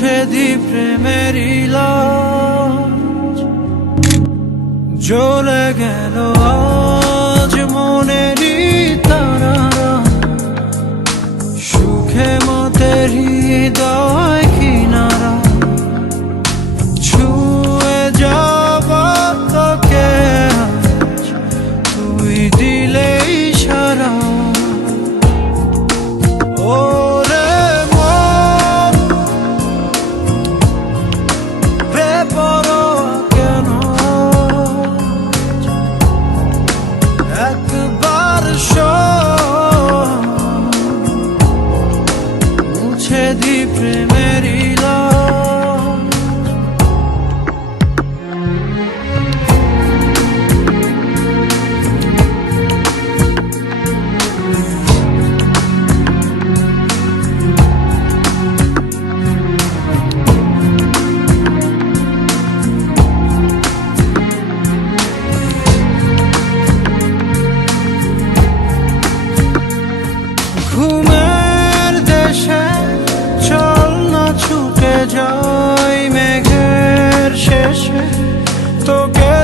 মুছে দি প্রেমের জ্বলে গেল আজ মনেরই তারা সুখে মতের হৃদয়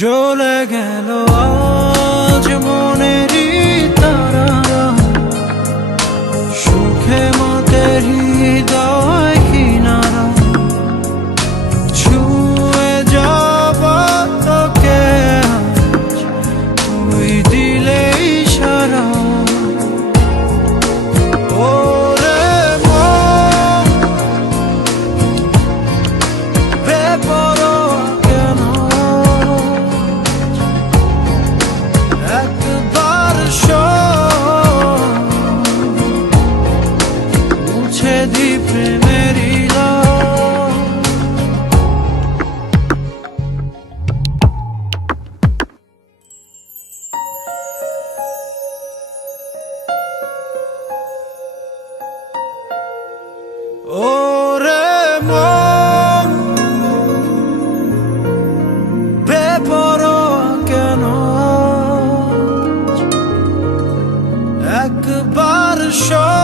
জ্বলে গেল। by the shore.